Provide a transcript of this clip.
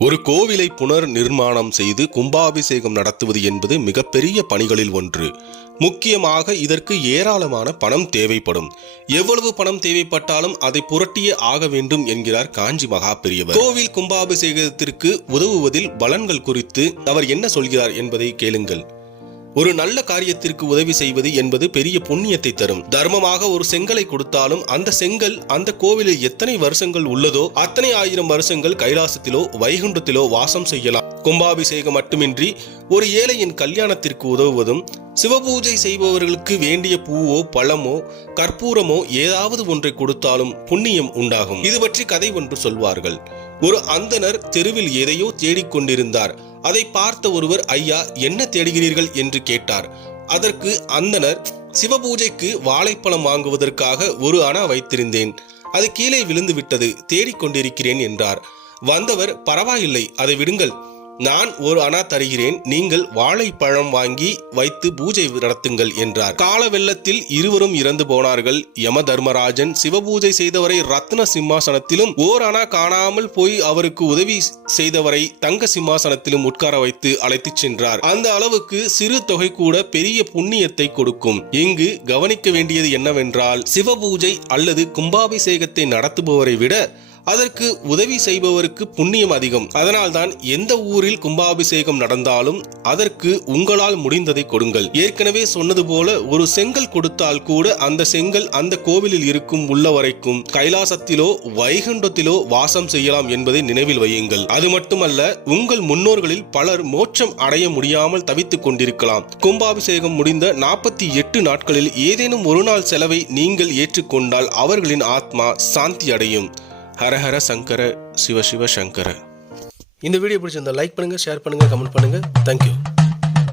ஒரு கோவிலை புனர் நிர்மாணம் செய்து கும்பாபிஷேகம் நடத்துவது என்பது மிகப்பெரிய பணிகளில் ஒன்று. முக்கியமாக இதற்கு ஏராளமான பணம் தேவைப்படும். எவ்வளவு பணம் தேவைப்பட்டாலும் அதை புரட்டியே ஆக வேண்டும் என்கிறார் காஞ்சி மகா பெரியவர். கோவில் கும்பாபிஷேகத்திற்கு உதவுவதில் பலன்கள் குறித்து அவர் என்ன சொல்கிறார் என்பதை கேளுங்கள். ஒரு நல்ல காரியத்திற்கு உதவி செய்வது என்பது பெரிய புண்ணியத்தை தரும். தர்மமாக ஒரு செங்கலை கொடுத்தாலும் அந்த செங்கல் அந்த கோவிலில் எத்தனை வருஷங்கள் உள்ளதோ அத்தனை ஆயிரம் வருஷங்கள் கைலாசத்திலோ வைகுண்டத்திலோ வாசம் செய்யலாம். கும்பாபிஷேகம் மட்டுமின்றி ஒரு ஏழையின் கல்யாணத்திற்கு உதவுவதும், சிவபூஜை செய்பவர்களுக்கு வேண்டிய பூவோ பழமோ கற்பூரமோ ஏதாவது ஒன்றை கொடுத்தாலும் புண்ணியம் உண்டாகும். இது பற்றி கதை ஒன்று சொல்வார்கள். ஒரு அந்தணர் தெருவில் எதையோ தேடிக்கொண்டிருந்தார். அதை பார்த்த ஒருவர், ஐயா, என்ன தேடுகிறீர்கள் என்று கேட்டார். அதற்கு அந்தணர், சிவபூஜைக்கு வாழைப்பழம் வாங்குவதற்காக 1 அணா வைத்திருந்தேன், அது கீழே விழுந்து விட்டது, தேடிக்கொண்டிருக்கிறேன் என்றார். வந்தவர், பரவாயில்லை, அதை விடுங்கள், நான் 1 அணா தருகிறேன், நீங்கள் வாழைப்பழம் வாங்கி வைத்து பூஜை நடத்துங்கள் என்றார். கால வெள்ளத்தில் இருவரும் இறந்து போனார்கள். யம தர்மராஜன் சிவபூஜை செய்தவரை ரத்ன சிம்மாசனத்திலும், 1 அணா காணாமல் போய் அவருக்கு உதவி செய்தவரை தங்க சிம்மாசனத்திலும் உட்கார வைத்து அழைத்து சென்றார். அந்த அளவுக்கு சிறு தொகை கூட பெரிய புண்ணியத்தை கொடுக்கும். இங்கு கவனிக்க வேண்டியது என்னவென்றால், சிவபூஜை அல்லது கும்பாபிஷேகத்தை நடத்துபவரை விட அதற்கு உதவி செய்பவருக்கு புண்ணியம் அதிகம். அதனால்தான் எந்த ஊரில் கும்பாபிஷேகம் நடந்தாலும் அதற்கு உங்களால் முடிந்ததை கொடுங்கள். ஏற்கனவே சொன்னது போல ஒரு செங்கல் கொடுத்தால் கூட அந்த செங்கல் அந்த கோவிலில் இருக்கும் உள்ள வரைக்கும் கைலாசத்திலோ வைகுண்டத்திலோ வாசம் செய்யலாம் என்பதை நினைவில் வையுங்கள். அது மட்டுமல்ல, உங்கள் முன்னோர்களில் பலர் மோட்சம் அடைய முடியாமல் தவித்துக் கொண்டிருக்கலாம். கும்பாபிஷேகம் முடிந்த 48 நாட்களில் ஏதேனும் ஒரு நாள் செலவை நீங்கள் ஏற்றுக்கொண்டால் அவர்களின் ஆத்மா சாந்தி அடையும். ஹரஹர சங்கர சிவ சிவ சங்கர. இந்த வீடியோ பிடிச்சிருந்தா லைக் பண்ணுங்க, ஷேர் பண்ணுங்க, கமெண்ட் பண்ணுங்க. தேங்க்யூ.